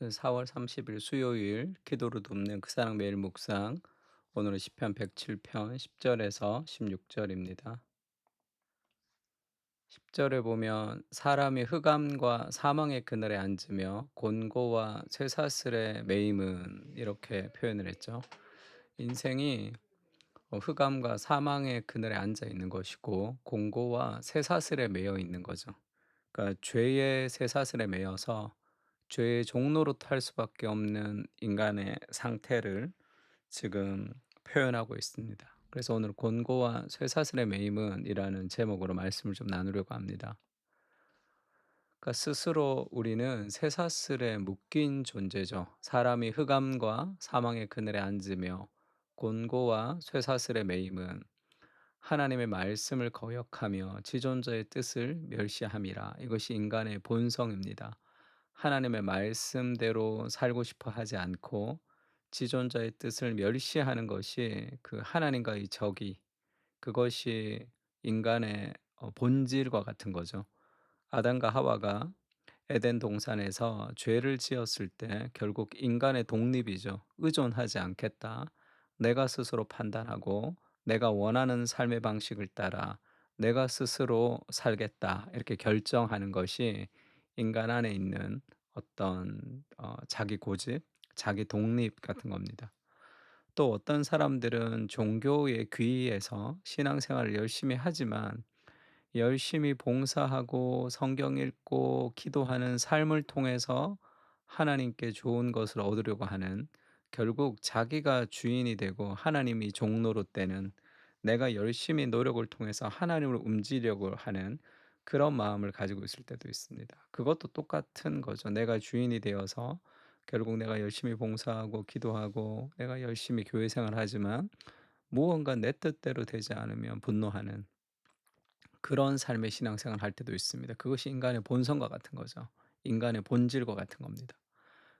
4월 30일 수요일 기도로 돕는 그 사랑 매일 묵상. 오늘은 시편 107편 10절에서 16절입니다. 10절에 보면 사람이 흑암과 사망의 그늘에 앉으며 곤고와 쇠사슬에 매임은 이렇게 표현을 했죠. 인생이 흑암과 사망의 그늘에 앉아 있는 것이고 곤고와 쇠사슬에 매여 있는 거죠. 그러니까 죄의 쇠사슬에 매여서 죄의 종로로 탈 수밖에 없는 인간의 상태를 지금 표현하고 있습니다. 그래서 오늘 곤고와 쇠사슬의 매임은이라는 제목으로 말씀을 좀 나누려고 합니다. 그러니까 스스로 우리는 쇠사슬에 묶인 존재죠. 사람이 흑암과 사망의 그늘에 앉으며 곤고와 쇠사슬의 매임은 하나님의 말씀을 거역하며 지존자의 뜻을 멸시함이라. 이것이 인간의 본성입니다. 하나님의 말씀대로 살고 싶어 하지 않고 지존자의 뜻을 멸시하는 것이 그 하나님과의 적이, 그것이 인간의 본질과 같은 거죠. 아담과 하와가 에덴 동산에서 죄를 지었을 때 결국 인간의 독립이죠. 의존하지 않겠다. 내가 스스로 판단하고 내가 원하는 삶의 방식을 따라 내가 스스로 살겠다. 이렇게 결정하는 것이 인간 안에 있는 어떤 자기 고집, 자기 독립 같은 겁니다. 또 어떤 사람들은 종교에 귀의해서 신앙생활을 열심히 하지만 열심히 봉사하고 성경 읽고 기도하는 삶을 통해서 하나님께 좋은 것을 얻으려고 하는, 결국 자기가 주인이 되고 하나님이 종로로 되는, 내가 열심히 노력을 통해서 하나님을 움직이려고 하는 그런 마음을 가지고 있을 때도 있습니다. 그것도 똑같은 거죠. 내가 주인이 되어서 결국 내가 열심히 봉사하고 기도하고 내가 열심히 교회 생활하지만 무언가 내 뜻대로 되지 않으면 분노하는 그런 삶의 신앙생활을 할 때도 있습니다. 그것이 인간의 본성과 같은 거죠. 인간의 본질과 같은 겁니다.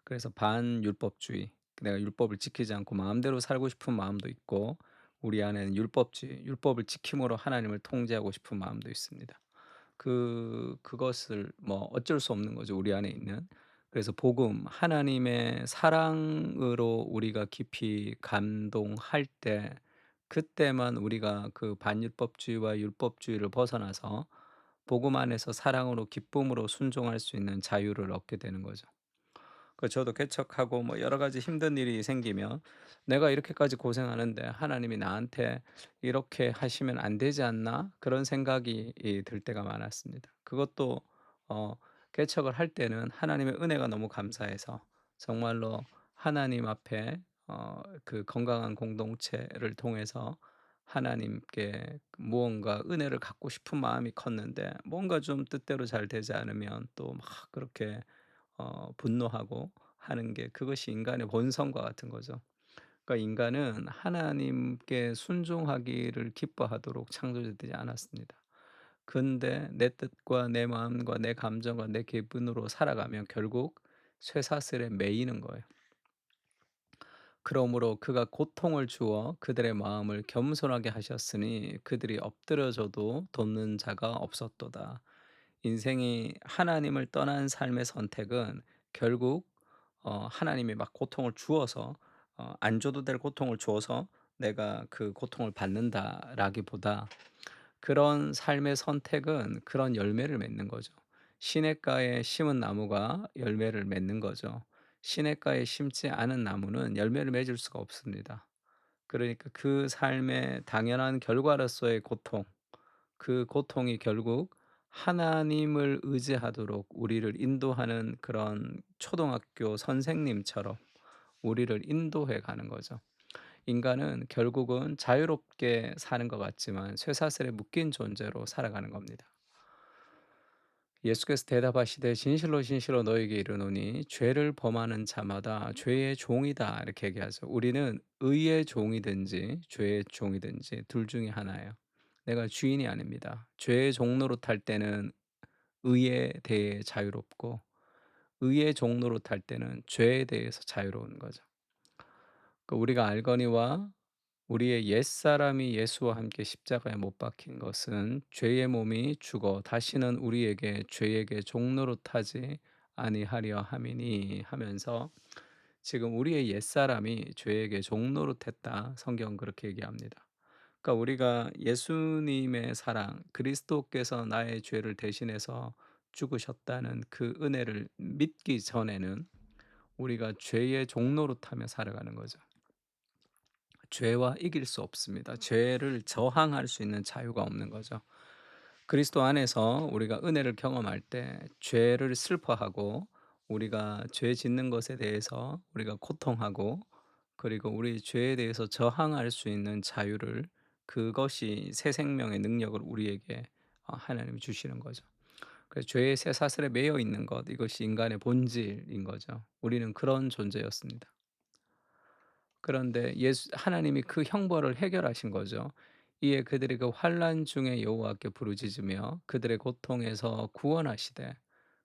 그래서 반율법주의, 내가 율법을 지키지 않고 마음대로 살고 싶은 마음도 있고, 우리 안에는 율법주의, 율법을 지킴으로 하나님을 통제하고 싶은 마음도 있습니다. 그것을 뭐 어쩔 수 없는 거죠, 우리 안에 있는. 그래서 복음, 하나님의 사랑으로 우리가 깊이 감동할 때, 그때만 우리가 그 반율법주의와 율법주의를 벗어나서 복음 안에서 사랑으로 기쁨으로 순종할 수 있는 자유를 얻게 되는 거죠. 저도 개척하고 뭐 여러 가지 힘든 일이 생기면 '내가 이렇게까지 고생하는데 하나님이 나한테 이렇게 하시면 안 되지 않나?' 그런 생각이 들 때가 많았습니다. 그것도 어 개척을 할 때는 하나님의 은혜가 너무 감사해서 정말로 하나님 앞에 그 건강한 공동체를 통해서 하나님께 무언가 은혜를 갖고 싶은 마음이 컸는데, 뭔가 좀 뜻대로 잘 되지 않으면 또 막 그렇게 분노하고 하는 게, 그것이 인간의 본성과 같은 거죠. 그러니까 인간은 하나님께 순종하기를 기뻐하도록 창조되지 않았습니다. 근데 내 뜻과 내 마음과 내 감정과 내 기분으로 살아가면 결국 쇠사슬에 매이는 거예요. 그러므로 그가 고통을 주어 그들의 마음을 겸손하게 하셨으니 그들이 엎드려져도 돕는 자가 없었도다. 인생이 하나님을 떠난 삶의 선택은 결국 하나님이 막 고통을 주어서, 안 줘도 될 고통을 주어서 내가 그 고통을 받는다라기보다, 그런 삶의 선택은 그런 열매를 맺는 거죠. 시냇가에 심은 나무가 열매를 맺는 거죠. 시냇가에 심지 않은 나무는 열매를 맺을 수가 없습니다. 그러니까 그 삶의 당연한 결과로서의 고통, 그 고통이 결국 하나님을 의지하도록 우리를 인도하는 그런 초등학교 선생님처럼 우리를 인도해 가는 거죠. 인간은 결국은 자유롭게 사는 것 같지만 쇠사슬에 묶인 존재로 살아가는 겁니다. 예수께서 대답하시되 진실로 진실로 너에게 이르노니 죄를 범하는 자마다 죄의 종이다, 이렇게 얘기하죠. 우리는 의의 종이든지 죄의 종이든지 둘 중에 하나예요. 내가 주인이 아닙니다. 죄의 종로로 탈 때는 의에 대해 자유롭고, 의의 종로로 탈 때는 죄에 대해서 자유로운 거죠. 우리가 알거니와 우리의 옛사람이 예수와 함께 십자가에 못 박힌 것은 죄의 몸이 죽어 다시는 우리에게 죄에게 종노릇하지 아니하려 함이니 하면서 지금 우리의 옛사람이 죄에게 종노릇했다. 성경은 그렇게 얘기합니다. 그러니까 우리가 예수님의 사랑, 그리스도께서 나의 죄를 대신해서 죽으셨다는 그 은혜를 믿기 전에는 우리가 죄의 종노릇하며 살아가는 거죠. 죄와 이길 수 없습니다. 죄를 저항할 수 있는 자유가 없는 거죠. 그리스도 안에서 우리가 은혜를 경험할 때 죄를 슬퍼하고 우리가 죄 짓는 것에 대해서 우리가 고통하고 그리고 우리 죄에 대해서 저항할 수 있는 자유를 그것이 새 생명의 능력을 우리에게 하나님이 주시는 거죠. 그래서 죄의 쇠사슬에 매여 있는 것 이것이 인간의 본질인 거죠. 우리는 그런 존재였습니다. 그런데 예수 하나님이 그 형벌을 해결하신 거죠. 이에 그들이 그 환난 중에 여호와께 부르짖으며 그들의 고통에서 구원하시되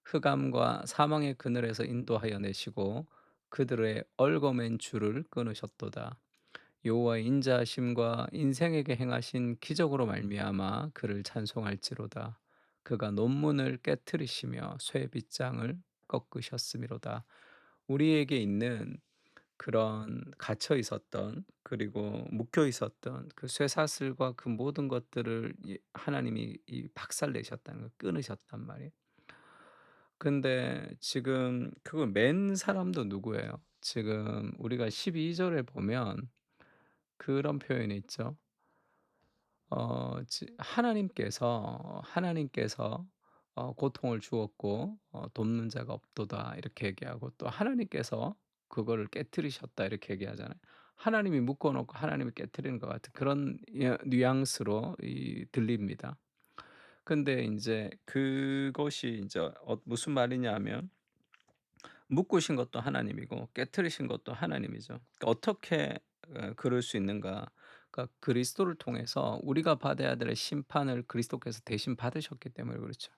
흑암과 사망의 그늘에서 인도하여 내시고 그들의 얽어맨 줄을 끊으셨도다. 여호와의 인자하심과 인생에게 행하신 기적으로 말미암아 그를 찬송할지로다. 그가 논문을 깨뜨리시며 쇠 빗장을 꺾으셨음이로다. 우리에게 있는 그런 갇혀 있었던 그리고 묶여 있었던 그 쇠사슬과 그 모든 것들을 하나님이 이 박살내셨다는 걸 끊으셨단 말이에요. 근데 지금 그걸 맨 사람도 누구예요? 지금 우리가 12 절에 보면 그런 표현이 있죠. 하나님께서 고통을 주었고 돕는 자가 없도다 이렇게 얘기하고 또 하나님께서 그거를 깨뜨리셨다 이렇게 얘기하잖아요. 하나님이 묶어 놓고 하나님이 깨뜨리는 것 같은 그런 뉘앙스로 들립니다. 근데 인제 그것이 인제 무슨 말이냐면 묶으신 것도 하나님이고 깨트리신 것도 하나님이죠. 그러니까 어떻게 그럴 수 있는가? 그러니까 그리스도를 통해서 우리가 받아야 될 심판을 그리스도께서 대신 받으셨기 때문에 그렇죠.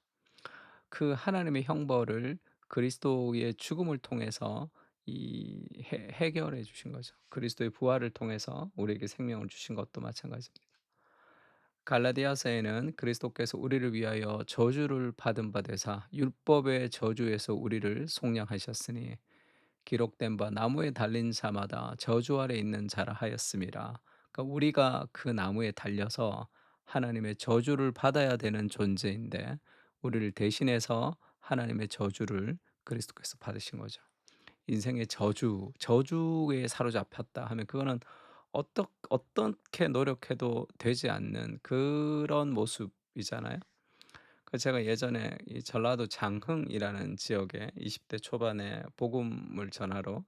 그 하나님의 형벌을 그리스도의 죽음을 통해서 이 해결해 주신 거죠. 그리스도의 부활을 통해서 우리에게 생명을 주신 것도 마찬가지입니다. 갈라디아서에는 그리스도께서 우리를 위하여 저주를 받은 바 되사 율법의 저주에서 우리를 속량하셨으니 기록된 바 나무에 달린 자마다 저주 아래 있는 자라 하였음이라. 그러니까 우리가 그 나무에 달려서 하나님의 저주를 받아야 되는 존재인데 우리를 대신해서 하나님의 저주를 그리스도께서 받으신 거죠. 인생의 저주에 사로잡혔다 하면 그거는 어떻게 노력해도 되지 않는 그런 모습이잖아요. 제가 예전에 이 전라도 장흥이라는 지역에 20대 초반에 복음을 전하러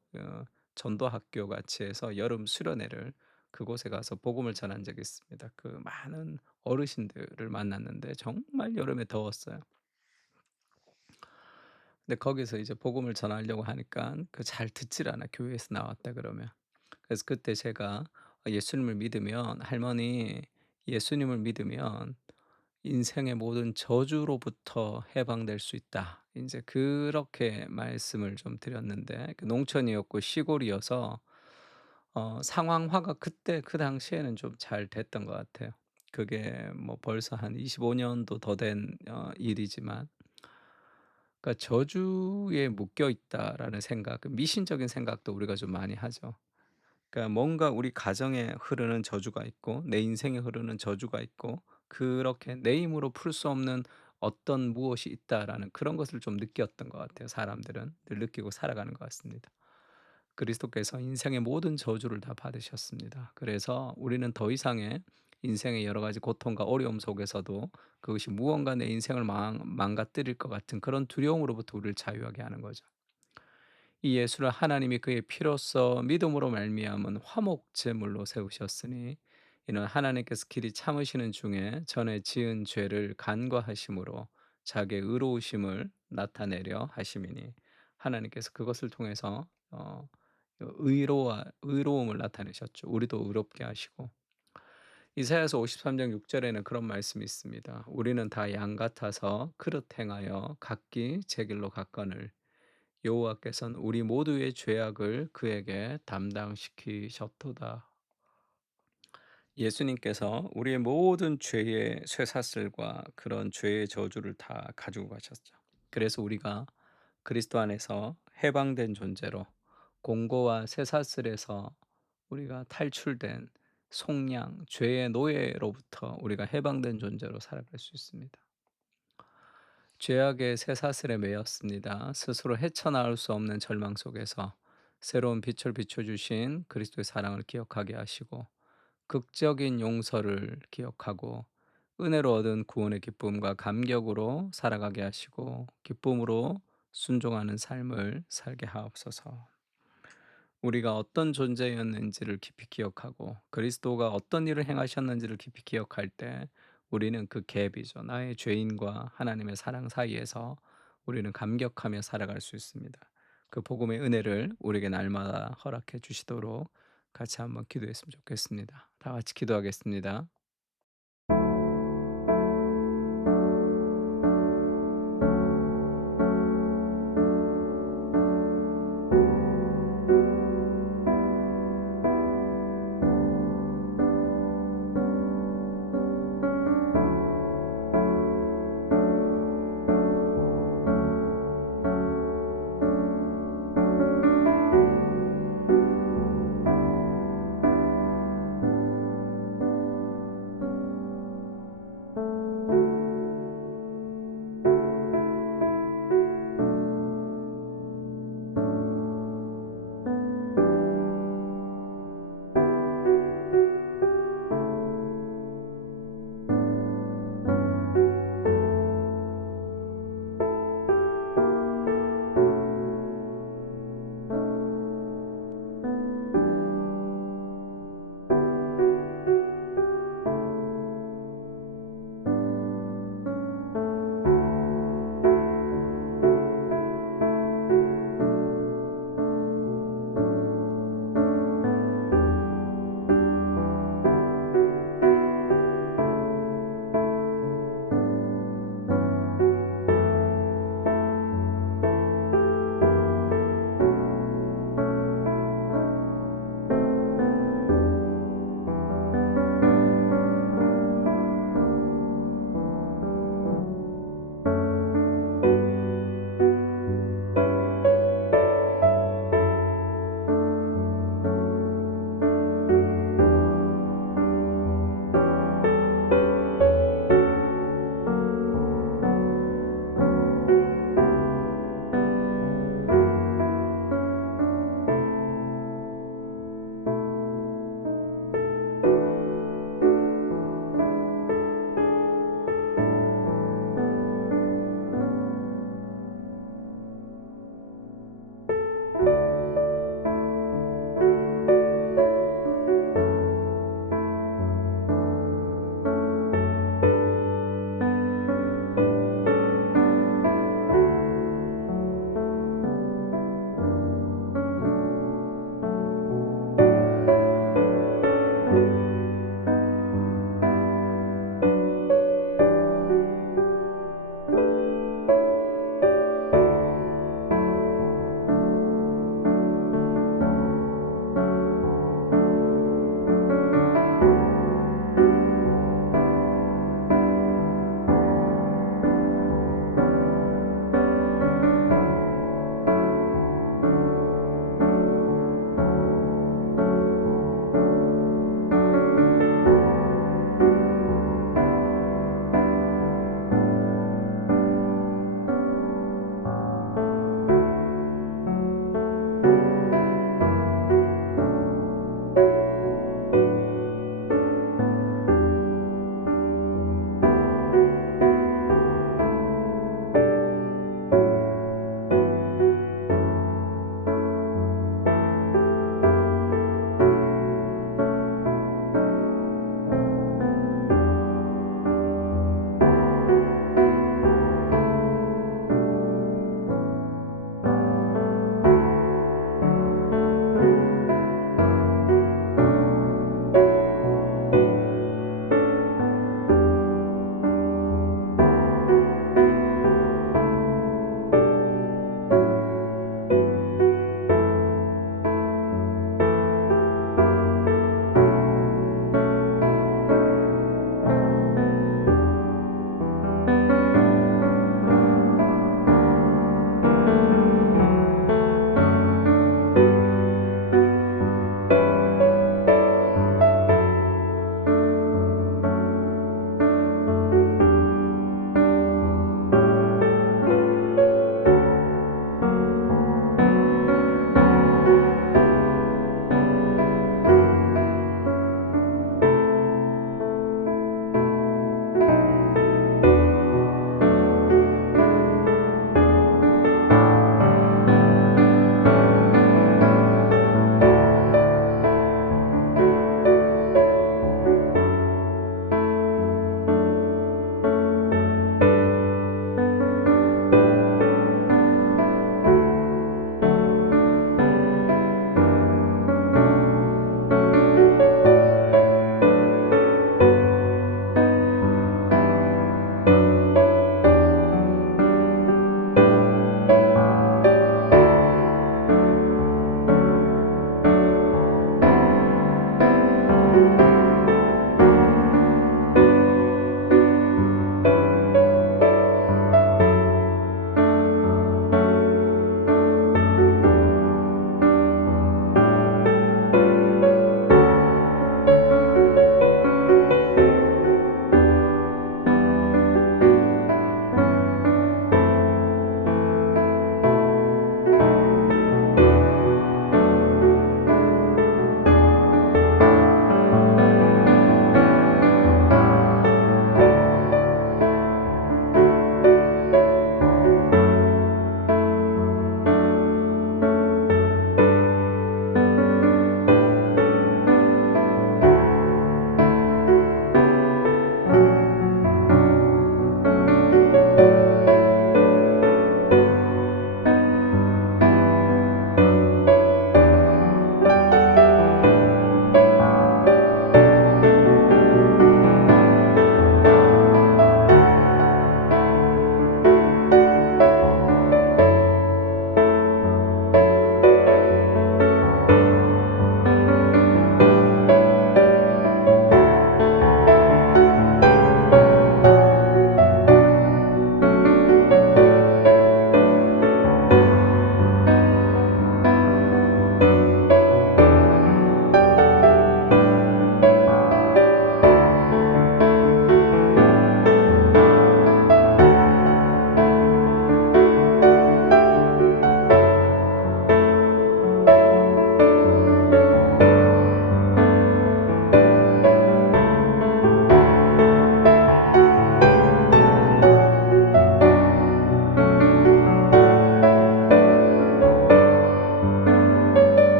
전도학교 같이 해서 여름 수련회를 그곳에 가서 복음을 전한 적이 있습니다. 그 많은 어르신들을 만났는데 정말 여름에 더웠어요. 근데 거기서 이제 복음을 전하려고 하니까 그 잘 듣질 않아 교회에서 나왔다 그러면. 그래서 그때 제가 예수님을 믿으면 할머니 예수님을 믿으면 인생의 모든 저주로부터 해방될 수 있다. 이제 그렇게 말씀을 좀 드렸는데 그 농촌이었고 시골이어서 상황화가 그때 그 당시에는 좀 잘 됐던 것 같아요. 그게 뭐 벌써 한 25 년도 더 된 일이지만 그러니까 '저주에 묶여 있다.'라는 생각 그 미신적인 생각도 우리가 좀 많이 하죠. 그러니까 뭔가 우리 가정에 흐르는 저주가 있고 내 인생에 흐르는 저주가 있고 그렇게 '내 힘으로 풀 수 없는 어떤 무엇이 있다.'라는 그런 것을 좀 느꼈던 것 같아요 사람들은. 늘 느끼고 살아가는 것 같습니다. 그리스도께서 인생의 모든 저주를 다 받으셨습니다. 그래서 우리는 더 이상의 인생의 여러 가지 고통과 어려움 속에서도 그것이 무언가 내 인생을 망가뜨릴 것 같은 그런 두려움으로부터 우리를 자유하게 하는 거죠. 이 예수를 하나님이 그의 피로써 믿음으로 말미암은 화목 제물로 세우셨으니 이는 하나님께서 길이 참으시는 중에 전에 지은 죄를 간과하심으로 자기의 의로우심을 나타내려 하심이니 하나님께서 그것을 통해서 의로움을 나타내셨죠. 우리도 의롭게 하시고 이사야서 53장 6절에는 그런 말씀이 있습니다. 우리는 다 양 같아서 그릇 행하여 각기 제 길로 갔거늘 여호와께서는 우리 모두의 죄악을 그에게 담당시키셨도다. 예수님께서 우리의 모든 죄의 쇠사슬과 그런 죄의 저주를 다 가지고 가셨죠. 그래서 우리가 그리스도 안에서 해방된 존재로 공고와 쇠사슬에서 우리가 탈출된 속량, 죄의 노예로부터 우리가 해방된 존재로 살아갈 수 있습니다. 죄악의 쇠사슬에 매였습니다. 스스로 헤쳐나올 수 없는 절망 속에서 새로운 빛을 비춰주신 그리스도의 사랑을 기억하게 하시고 극적인 용서를 기억하고 은혜로 얻은 구원의 기쁨과 감격으로 살아가게 하시고 기쁨으로 순종하는 삶을 살게 하옵소서. 우리가 어떤 존재였는지를 깊이 기억하고 그리스도가 어떤 일을 행하셨는지를 깊이 기억할 때 우리는 그 갭이죠. 나의 죄인과 하나님의 사랑 사이에서 우리는 감격하며 살아갈 수 있습니다. 그 복음의 은혜를 우리에게 날마다 허락해 주시도록 같이 한번 기도했으면 좋겠습니다. 다 같이 기도하겠습니다.